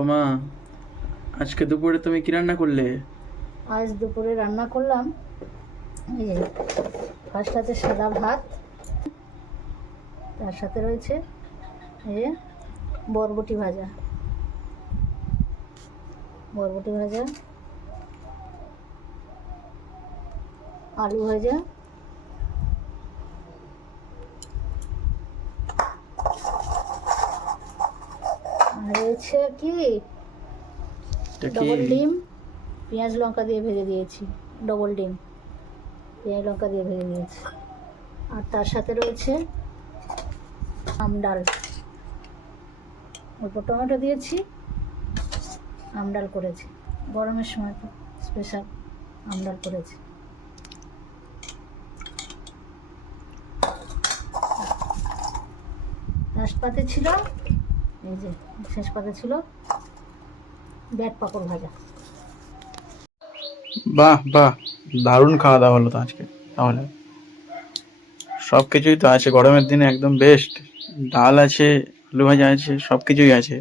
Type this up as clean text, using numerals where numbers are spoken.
ওমা, আজকে দুপুরে তুমি কি রান্না করলে? আজ দুপুরে রান্না করলাম এই যে ফার্স্ট আছে সাদা ভাত, তার সাথে রয়েছে এই যে বরবটি ভাজা, বরবটি ভাজা, আলু ভাজা, আর রয়েছে কি এটা কি? ডবল ডিম পেঁয়াজ লঙ্কা দিয়ে ভেজে দিয়েছি, ডবল ডিম পেঁয়াজ লঙ্কা দিয়ে ভেজে দিয়েছি। আর তার সাথে রয়েছে আম ডাল, অল্প টমেটো দিয়েছি, আম ডাল করেছি, গরমের সময় তো স্পেশাল আম ডাল করেছি। লাস্ট পাতে ছিল এই যে, শেষ পাতে ছিল ব্যাট পাঁপড় ভাজা। বাহ বাহ, দারুণ খাওয়া দাওয়া হলো তো আজকে। তাহলে সব কিছুই তো আছে, গরমের দিনে একদম বেস্ট। ডাল আছে, আলু ভাজা আছে, সব কিছুই আছে।